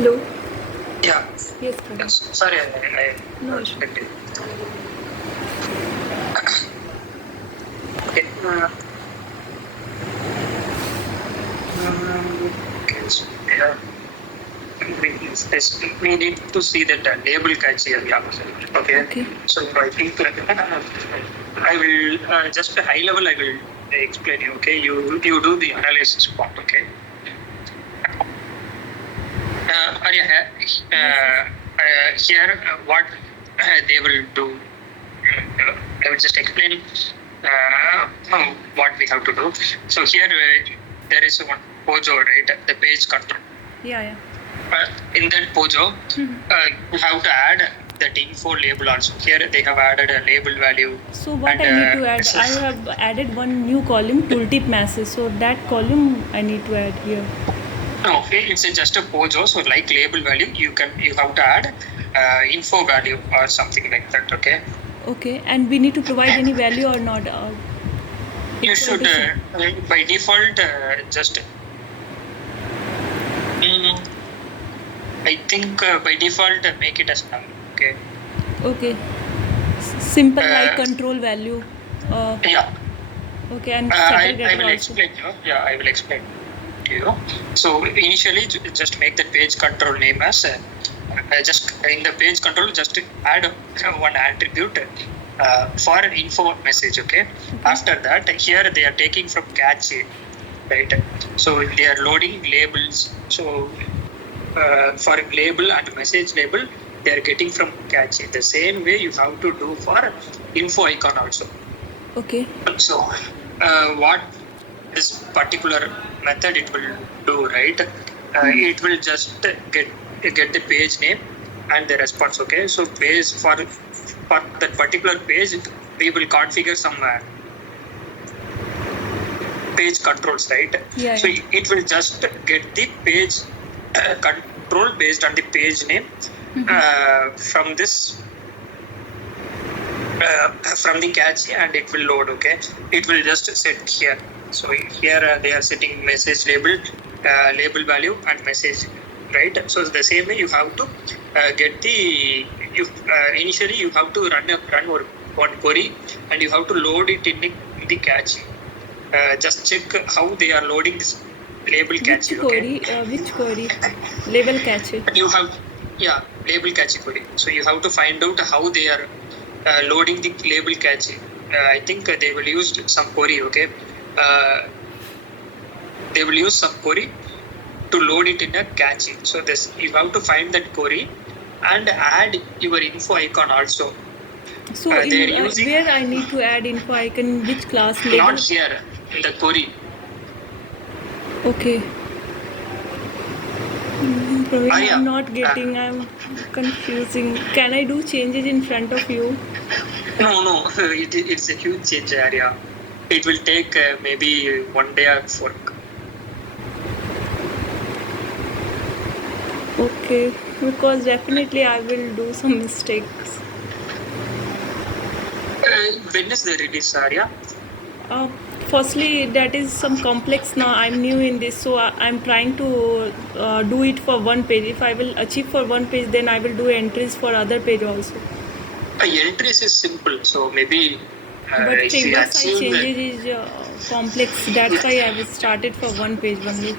Hello. Yeah. Yes, Pravin. Sorry, I No issue. expected. Okay. Okay. So, yeah. We need to see that label catch here. Yeah. Okay. Okay. So I think I will just a high level. I will explain you. Okay. You do the analysis part. Okay. Here what they will do. I will just explain what we have to do. So here there is one Pojo, right? The page control. Yeah. In that Pojo, you have to add that info label also. Here they have added a label value. So what and, I need to add? I have added one new column, tooltip message. So that column I need to add here. Okay, it's just a Pojo. So like label value, you have to add info value or something like that. Okay. Okay, and we need to provide any value or not? You should by default just. I think by default make it as null. Okay. Okay. Simple like control value. Yeah. Okay, and I setter will also. explain you. Yeah, I will explain to you. So initially, just make the page control name as just in the page control, just add one attribute for info message. Okay. After that, here they are taking from cache, right? So they are loading labels. So for label and message label, they are getting from cache. The same way you have to do for info icon also. Okay. So what this particular method it will do, right? It will just get the page name and the response. Okay. So page for that particular page, we will configure some page controls, right? Yeah. So it will just get the page control based on the page name from this from the cache, and it will load. Okay, it will just set here. So here they are setting message label, label value and message, right? So the same way you have to get the initially you have to run one query, and you have to load it in the cache. Just check how they are loading this label cache. Which query? Label cache. You have label cache query. So you have to find out how they are loading the label cache. I think they will use some query. Okay, they will use some query to load it in a cache. So this you have to find that query and add your info icon also. So where I need to add info icon? Which class? Label? Not here in the query. Okay. I'm not getting. I'm confusing. Can I do changes in front of you? No. It's a huge change area. It will take maybe 1 day of work. Okay, because definitely I will do some mistakes. When is the release, Arya? Firstly, that is some complex now. I'm new in this, so I'm trying to do it for one page. If I will achieve for one page, then I will do entries for other page also. Entries is simple, so maybe. But single side changes is complex. That's why I was started for one page only.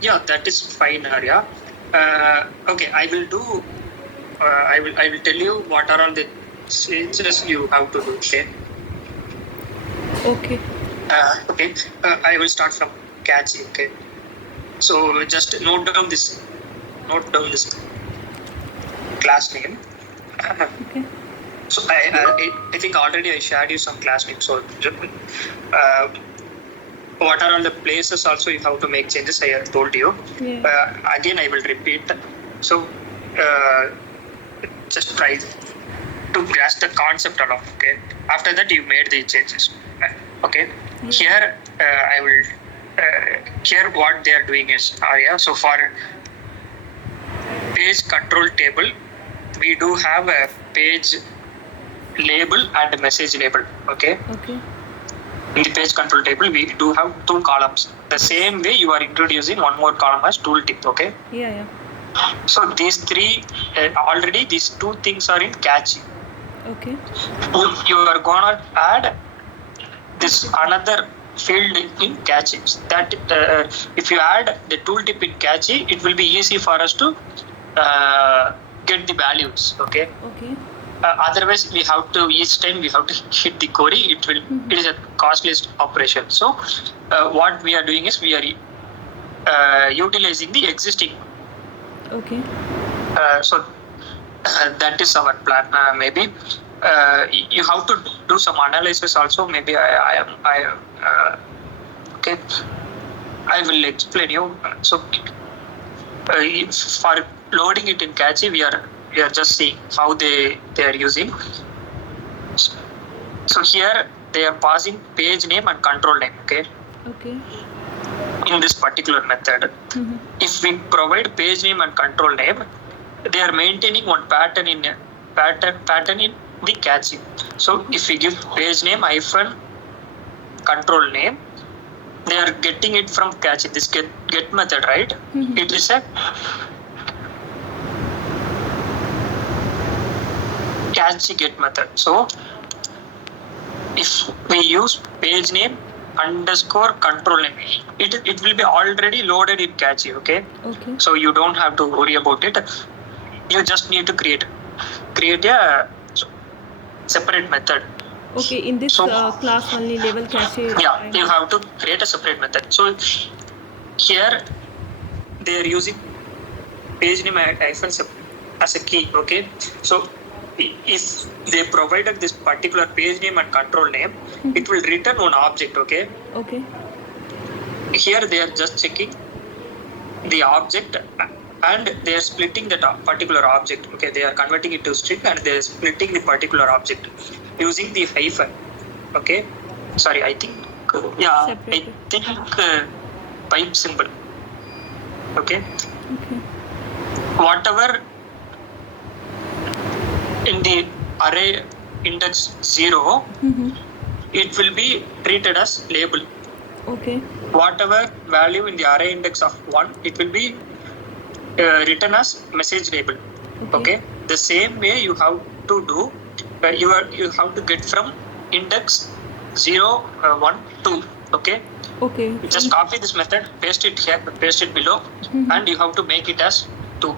Yeah, that is fine, Arya. Okay, I will do. I will tell you what are all the changes you have to do. Okay. Okay. I will start from cache. Okay. So just note down this class name. Okay. So I think already I shared you some class name. So what are all the places also you have to make changes? I have told you. Yeah. Again, I will repeat. So just try to grasp the concept along. Okay. After that, you made the changes. Okay. Yeah. Here I will. Here what they are doing is Arya. So for page control table, we do have a page label and a message label. Okay. In the page control table, we do have 2 columns. The same way you are introducing one more column as tooltip, okay? Yeah. So these 3, already these 2 things are in catchy. Okay. You are gonna add this another field in catchy. That if you add the tooltip in catchy, it will be easy for us to get the values, okay? Okay. Otherwise, we have to each time we have to hit the query. It is a costliest operation. So, what we are doing is we are utilizing the existing. Okay. So that is our plan. Maybe you have to do some analysis also. Maybe okay. I will explain you. So for loading it in catchy, we are just seeing how they are using. So here they are passing page name and control name. Okay. In this particular method, if we provide page name and control name, they are maintaining one pattern in the catchy. So if we give page name hyphen control name, they are getting it from catchy. This get method, right? It is a catchy get method. So if we use page name underscore control name, it will be already loaded in catchy. Okay. So you don't have to worry about it. You just need to create a separate method. Okay, in this class only level cache. Yeah, you have to create a separate method. So here they are using page name hyphen as a key. Okay, so if they provided this particular page name and control name, it will return one object. Okay. Here they are just checking the object and they are splitting that particular object. Okay, they are converting it to string and they are splitting the particular object using the hyphen. Okay, sorry, I think pipe symbol. Okay. Whatever in the array index 0, it will be treated as label. Okay. Whatever value in the array index of 1, it will be written as message label. Okay. The same way you have to do. You have to get from index 0, 1, 2. Okay. Just copy this method, paste it here, paste it below, and you have to make it as 2.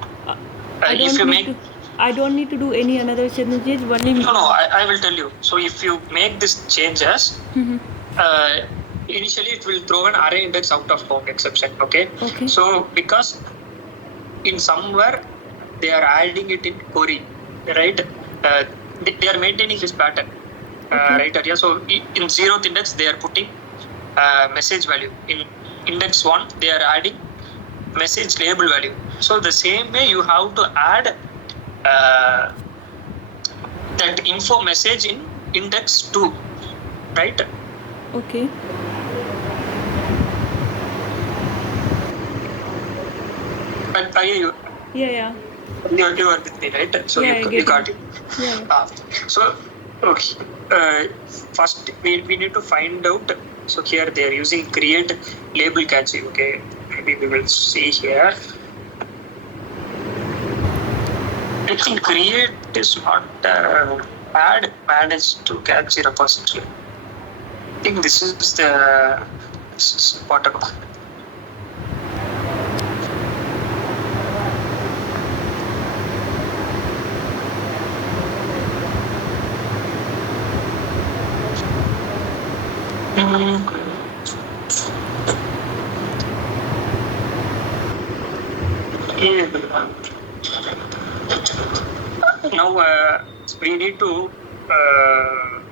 I don't need to do any another changes. No, I will tell you. So if you make these changes, initially it will throw an array index out of bound exception. Okay. So because in somewhere they are adding it in query, right? They are maintaining this pattern, right? Yeah. So in 0th index they are putting message value. In index 1 they are adding message label value. So the same way you have to add that info message in index 2, right? Okay. Are you? Yeah. You are with me, right? So you got it. Yeah. So first we need to find out. So here they are using create label catchy. Okay, maybe we will see here. I think create is not add manage to catchy repository. I think this is the whatever. Now we need to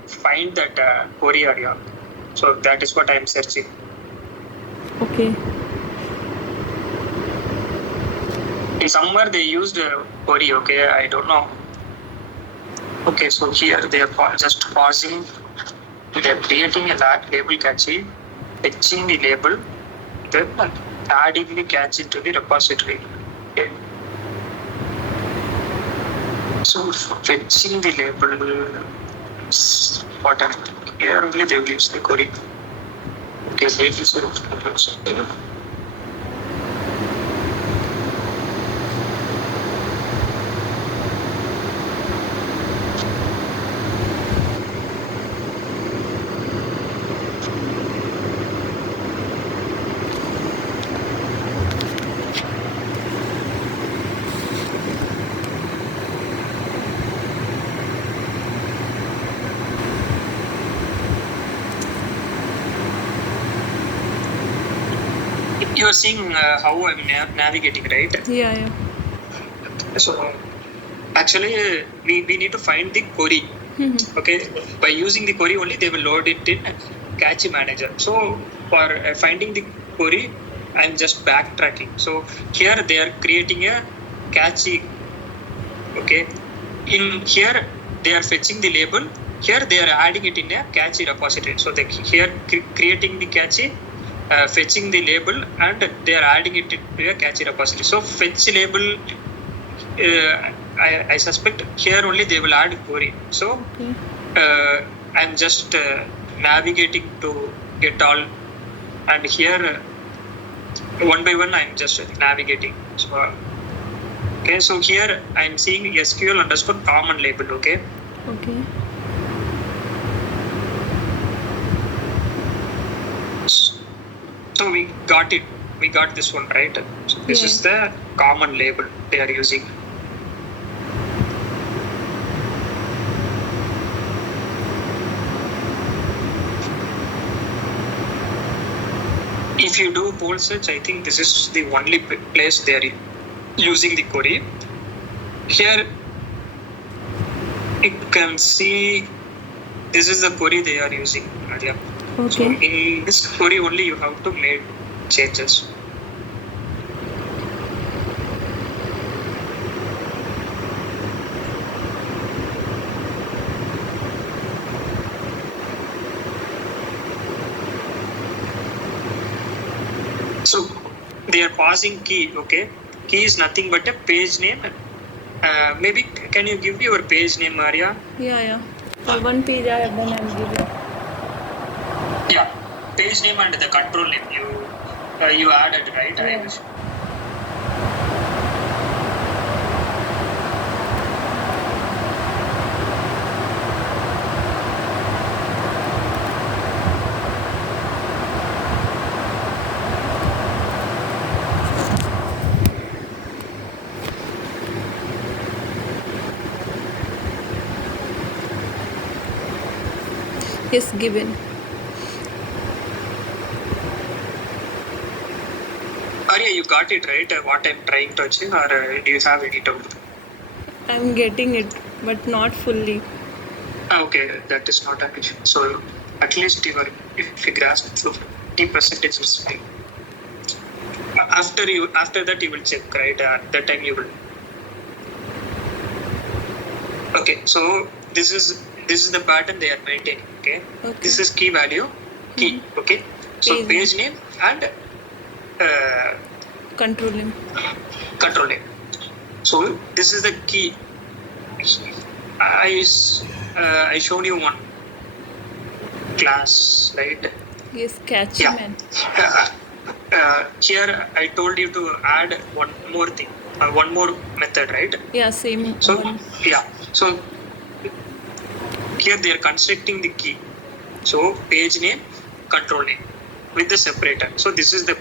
find that query area. So that is what I am searching. Okay. In somewhere they used query. Okay, I don't know. Okay, so here they are just pausing. They are creating a label catchy, fetching the label, then adding the catchy to the repository. Okay. So fetching the label, what here only they will use the query. Okay, wait, this is you are seeing how I'm navigating, right? Yeah. So actually, we need to find the query. Okay, by using the query only, they will load it in cache manager. So for finding the query, I'm just backtracking. So here they are creating a cache. Okay, in here they are fetching the label. Here they are adding it in a cache repository. So they here creating the cache, fetching the label, and they are adding it into a cache repository. So fetch label, I suspect here only they will add query. So I'm just navigating to get all, and here one by one I'm just navigating. So okay, so here I'm seeing SQL underscore common label. Okay. So we got it. We got this one, right? So this is the common label they are using. If you do poll search, I think this is the only place they are using the query. Here you can see this is the query they are using. Okay. So in this query only you have to make changes. So they are passing key. Okay, key is nothing but a page name. Maybe can you give your page name, Maria? Yeah. For one page I have done, I'm giving. Yeah, page name and the control name you added, right? Yeah. Yes, given. Arya, you got it right? What I'm trying to achieve, or do you have any doubt? I'm getting it, but not fully. Okay, that is not an issue. So at least if you grasp, so 50% is missing. After that you will check, right? At that time you will. Okay, so this is the pattern they are maintaining. Okay. This is key value, key. Okay, so page name and control name. So this is the key. I showed you one class, right? Yes, catchy man. Here I told you to add one more thing, one more method, right? Yeah, same. So so here they are constructing the key. So page name, control name with the separator. So this is the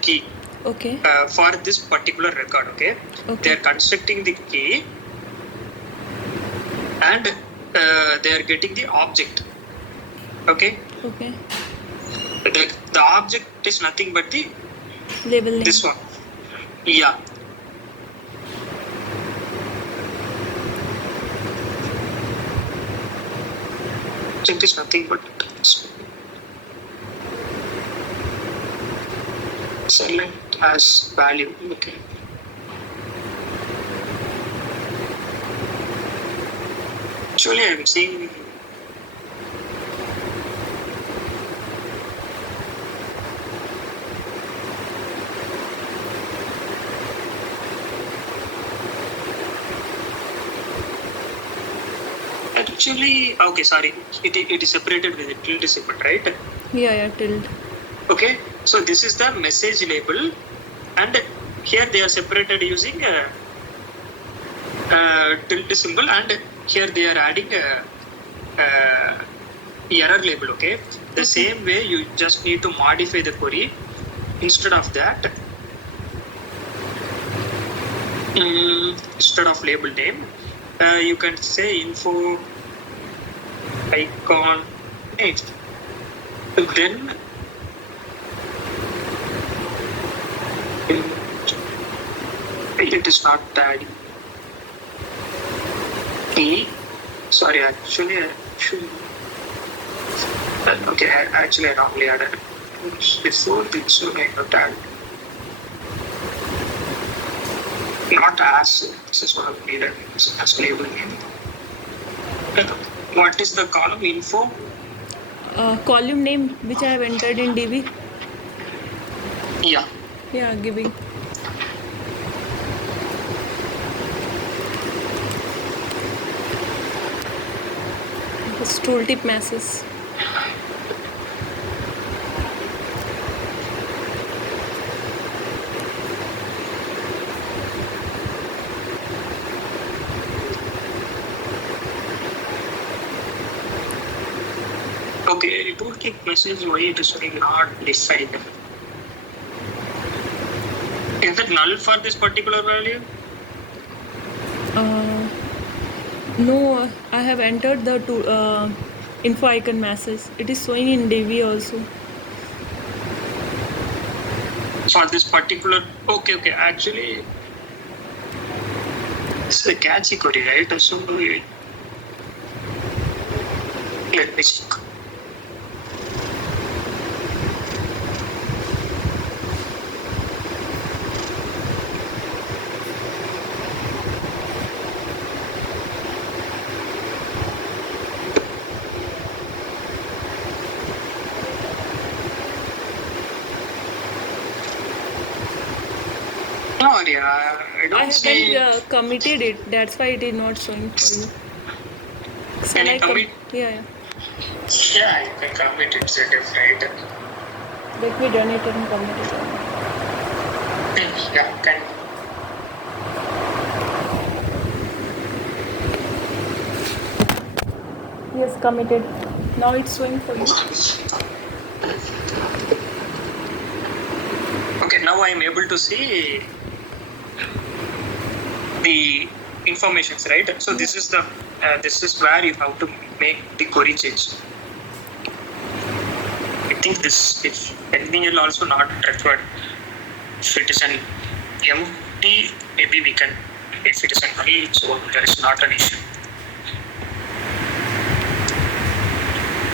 key. Okay. For this particular record. Okay. They are constructing the key, and they are getting the object. Okay. The object is nothing but the label name. This one. Yeah. Object is nothing but select as value. Okay. Actually, I'm seeing. Actually, okay, sorry. It is separated with a tilde symbol, right? Yeah, tilde. Okay, so this is the message label, and here they are separated using tilde symbol, and here they are adding error label. Okay, the same way you just need to modify the query. Instead of that, instead of label name, you can say info icon name. Then it is not adding. Sorry, actually, I should. Okay, actually, I wrongly added before this, so I not add. Not as. This is what I needed. As label name. What is the column info? Column name which I have entered in DB. Yeah. Yeah, giving. This tooltip masses. Okay, tooltip message why it is not defined. Is it null for this particular value? No, I have entered the info icon masses. It is showing in DB also. For this particular, okay, actually, it's a catchy query, right? So let me check. No, yeah, I don't see. haven't committed it. That's why it is not showing for you. Can you commit? Yeah. Yeah, you can commit it, right? Let me run it and commit it. Yeah, can. Yes, committed. Now it's showing for you. Okay, now I am able to see the informations, right? So this is the this is where you have to make the query change. I think this, if anything will also not required. If it is an empty, maybe we can. If it is an null, so there is not an issue.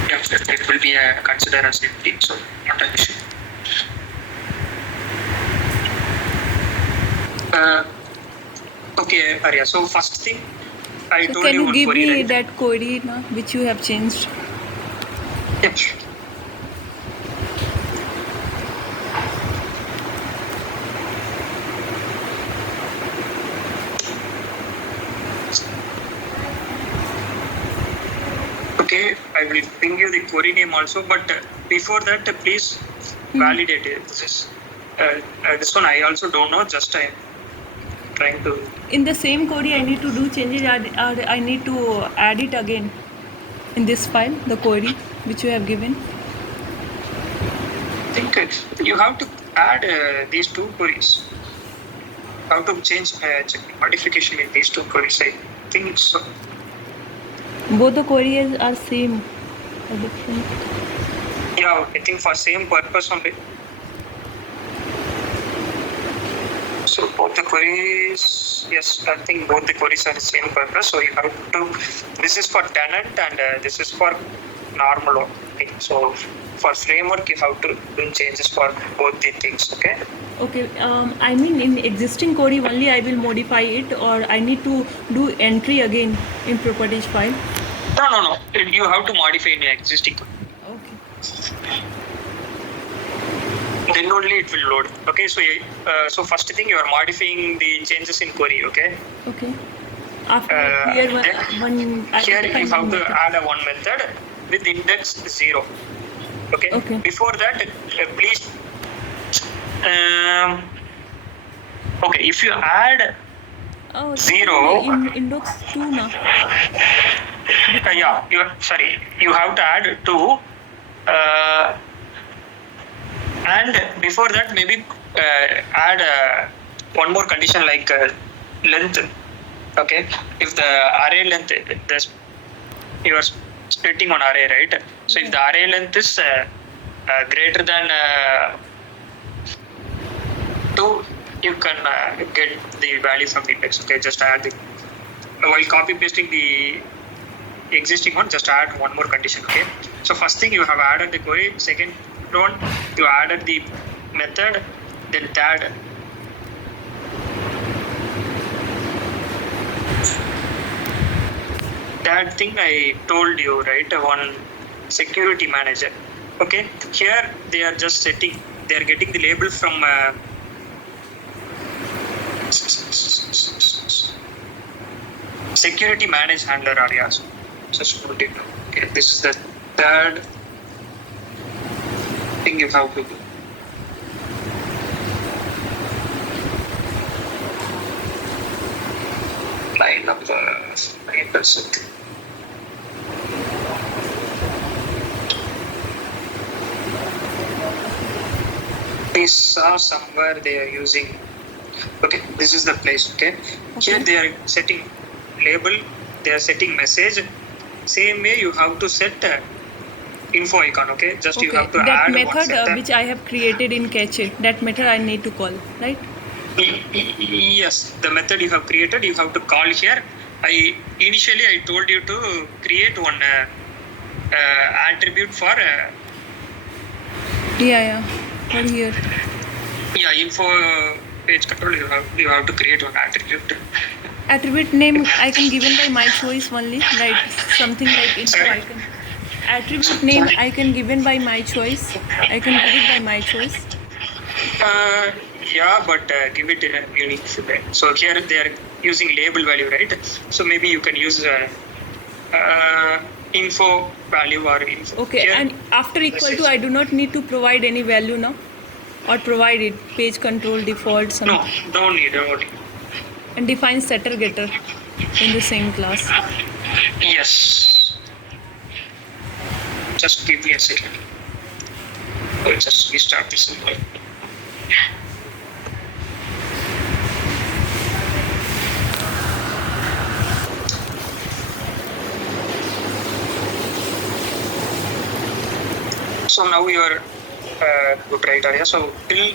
Yeah, it will be considered as empty, so not an issue. Okay, Arya. So first thing, I told Can you you one give query, me right? that query now, which you have changed? Yep. Okay, I will ping you the query name also, but before that, please validate it. This one I also don't know. Just I'm trying to. In the same query, I need to do changes. Or I need to add it again in this file, the query which you have given. I think you have to add these two queries. How to change modification in these two queries? I think so. Both the queries are same or different. Yeah, I think for same purpose only. So both the queries, yes, I think both the queries are the same purpose. So you have to. This is for tenant and this is for normal thing. So for framework, you have to do changes for both the things. Okay. Okay, I mean in existing query only I will modify it, or I need to do entry again in properties file. No. You have to modify in your existing query. Okay. Then only it will load. Okay, so first thing you are modifying the changes in query. Okay. Okay. After here Here you have to add a one method with index 0. Okay. Okay. Before that, please. Okay, if you add Oh, zero, in index 2 na. yeah, you have to add two, and before that maybe add one more condition like length. Okay, if the array length, you are splitting on array, right? So if the array length is greater than 2, you can get the value from the index. Okay, just add the, while copy pasting the existing one, just add one more condition. Okay, so first thing you have added the query, second one you added the method, then third thing I told you, right? One security manager. Okay, here they are just setting, they are getting the label from security manage handler areas. Just note it. Okay, this is the third thing you have to do. Line up the 9%. We saw somewhere they are using. Okay, this is the place. Okay, here they are setting label, they are setting message. Same way you have to set info icon. Okay, just you have to that add one method setter. which I have created in cache, that method I need to call, right? Yes, the method you have created, you have to call here. Initially I told you to create one attribute for For here. yeah, info page control. You have to create one attribute. Attribute name I can given by my choice only, right? Something like info Sorry? icon. Attribute name I can given by my choice. I can give it by my choice. Yeah, but give it in a unique format. So here they are using label value, right? So maybe you can use info value or info. Okay, Here, and after equal to, I do not need to provide any value now, or provide it page control default something. no, don't need. And define setter getter in the same class. Yes. Just give me a second. I'll just restart this. So now you are good, right, Arya? So till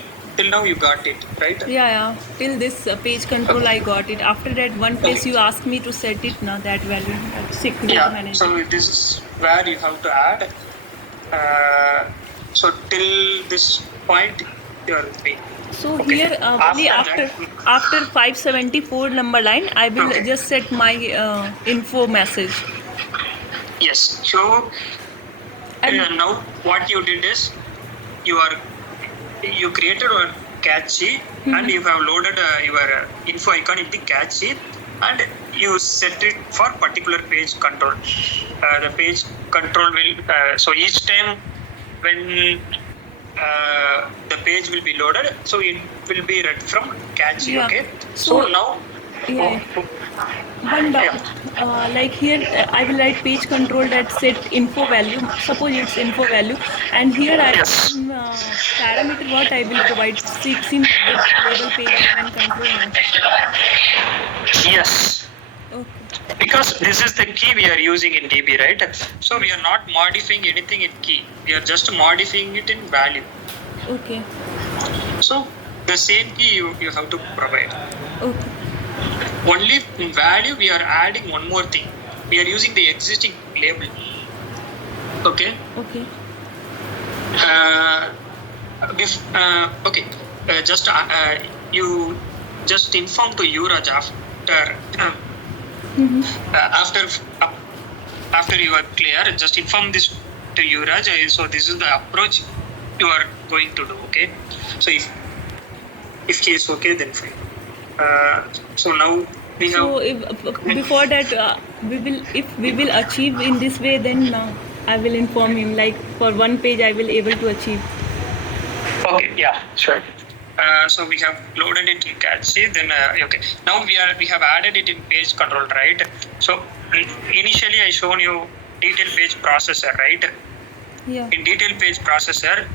now you got it, right? Yeah. Till this page control I got it. After that one place you asked me to set it now, that value. Security manager. So this is where you have to add. So till this point you are with me. So here only after 574 number line I will just set my info message. Yes. So now what you did is you created a cache and you have loaded your info icon in the cache and you set it for particular page control. The page control will so each time when the page will be loaded, so it will be read from cache. Okay. So now. One doubt, like here I will write page control that set info value. Suppose it's info value, and here I parameter what I will provide. Since label page and control name. Yes. Okay. Because this is the key we are using in DB, right? So we are not modifying anything in key. We are just modifying it in value. Okay. So the same key you have to provide. Okay. Only in value we are adding one more thing. We are using the existing label. Okay. Okay. Just you just inform to Yuraj after you are clear. Just inform this to Yuraj. So this is the approach you are going to do. Okay. So if he is okay, then fine. So now we have. So if before that we will achieve in this way, then now. I will inform him. Like for one page, I will able to achieve. Okay, yeah, sure. So we have loaded it in cache. Then okay, now we have added it in page control, right? So initially I shown you detail page processor, right? Yeah. In detail page processor,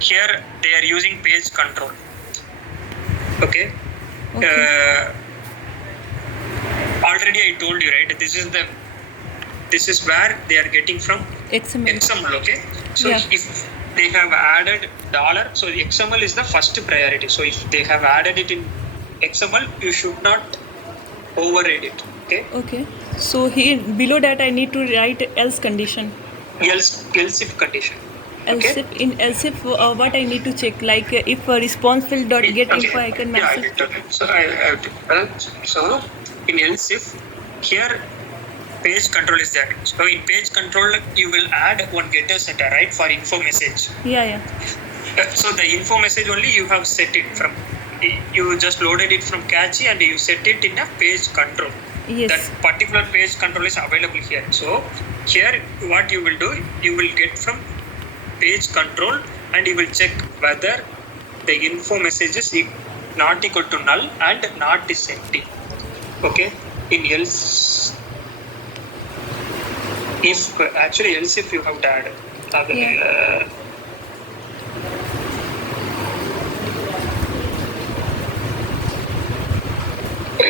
here they are using page control. Okay. Okay. Already I told you, right? This is where they are getting from XML. XML. Okay. So Yeah. if they have added dollar, so XML is the first priority. So if they have added it in XML, you should not override it. Okay. Okay. So here below that I need to write else condition. Else if condition. Else Okay. if in else if what I need to check, like if response field dot get Okay. info icon Yeah, I message. did. Okay. So I have to, so in else if here page control is there. So in page control you will add one getter setter, right, for info message. Yeah. So the info message only you have set it from, you just loaded it from cache and you set it in a page control. Yes. That particular page control is available here. So here what you will do, you will get from page control and you will check whether the info message is not equal to null and not is empty. Okay. In else, if actually else if you have to add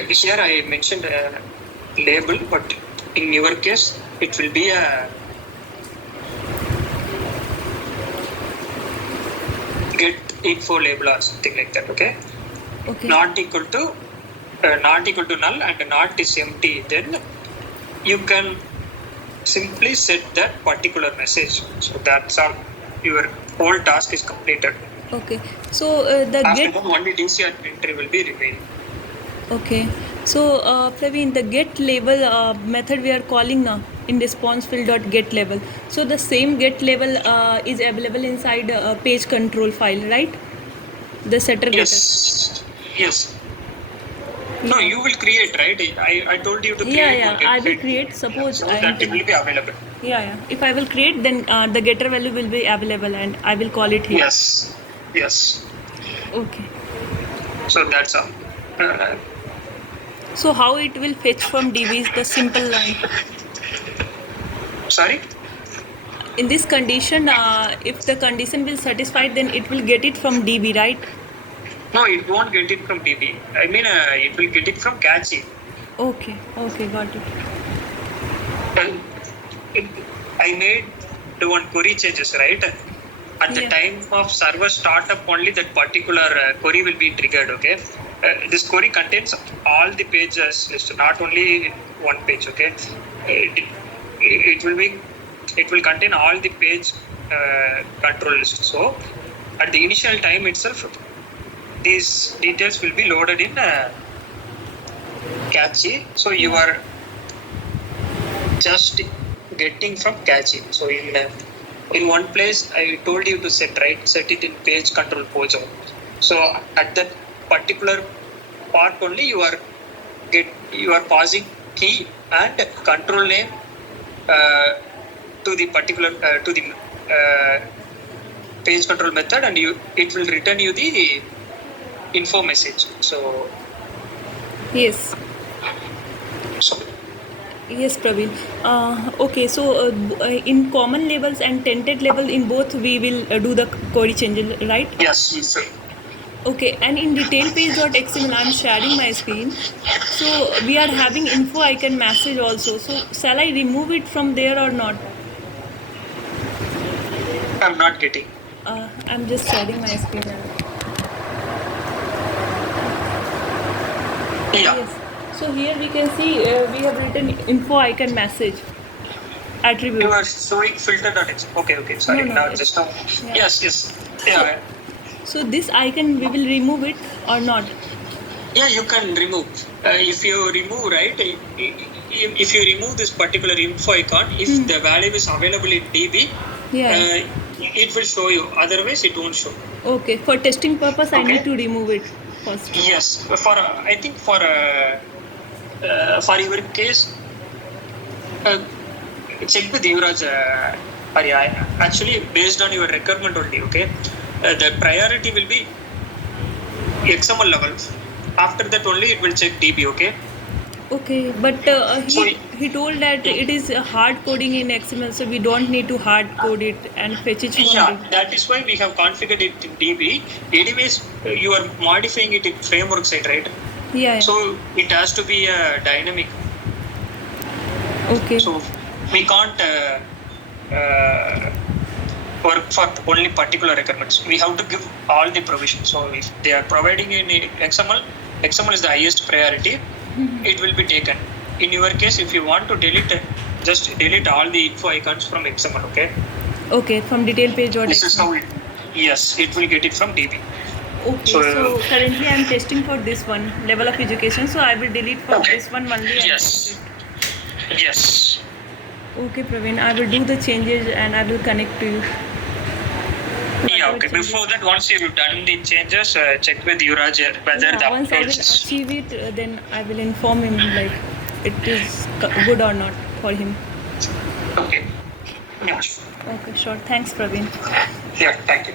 here I mentioned a label, but in your case it will be a get info label or something like that. Okay. Not equal to null and not is empty, then you can simply set that particular message. So that's all. Your whole task is completed. Okay. So the After get. that, only DCR entry will be remaining. Okay. So Praveen, the get label method we are calling now in response field dot get label. So the same get label is available inside page control file, right? The setter Yes. getter. Yes. No, you will create, right? I told you to create. Yeah. I will create. Suppose so that it will be available. Yeah. If I will create, then the getter value will be available, and I will call it here. Yes. Okay. So that's all. So how it will fetch from DB is the simple line. Sorry? In this condition, if the condition will satisfy, then it will get it from DB, right? No, it won't get it from DB. I mean, it will get it from cache. Okay, got it. I made the one query changes, right? At the time of server startup, only that particular query will be triggered. Okay, this query contains all the pages list, not only one page. Okay, it will contain all the page control list. So at the initial time itself, these details will be loaded in cache. So you are just getting from cache. So in one place I told you to set it in page control pojo. So at that particular part only you are passing key and control name to the particular to the page control method, and it will return you the info message. So yes. Yes, Praveen. Okay, so in common labels and tented label, in both we will do the query changes, right? Yes, sir. Okay, and in detail page.xml, I'm sharing my screen. So we are having info icon message also. So shall I remove it from there or not? I'm not getting. I'm just sharing my screen. Yeah. Yes. So here we can see we have written info icon message attribute. You are showing filter.xml. Okay. Sorry. No, now just now. Yeah. Yes. Yeah. So this icon we will remove it or not? Yeah, you can remove. If you remove, right? If you remove this particular info icon, if the value is available in DB, it will show you. Otherwise, it won't show. Okay. For testing purpose, I need to remove it first. Yes. I think for your case, check with Yuvraj Actually, based on your requirement only, okay, the priority will be XML level. After that only it will check DB, okay. Okay, but So he told that it is hard coding in XML, so we don't need to hard code it and fetch it from yeah, DB. that is why we have configured it in DB. Anyways, you are modifying it in framework side, right? Yeah. So it has to be a dynamic. Okay. So we can't work for only particular requirements. We have to give all the provisions. So if they are providing in XML, XML is the highest priority. It will be taken. In your case, if you want to delete, just delete all the info icons from XML. Okay. Okay, from detail page or This is how it. Yes, it will get it from DB. Okay, so currently I'm testing for this one level of education, so I will delete for this one only. Yes. Yes. Okay, Praveen, I will do the changes and I will connect to you. Yeah, okay. Before that, once you've done the changes, check with Yuraj whether the once I will uploads. achieve it, then I will inform him like it is good or not for him. Okay. Yeah. Okay, sure. Thanks, Praveen. Yeah, thank you.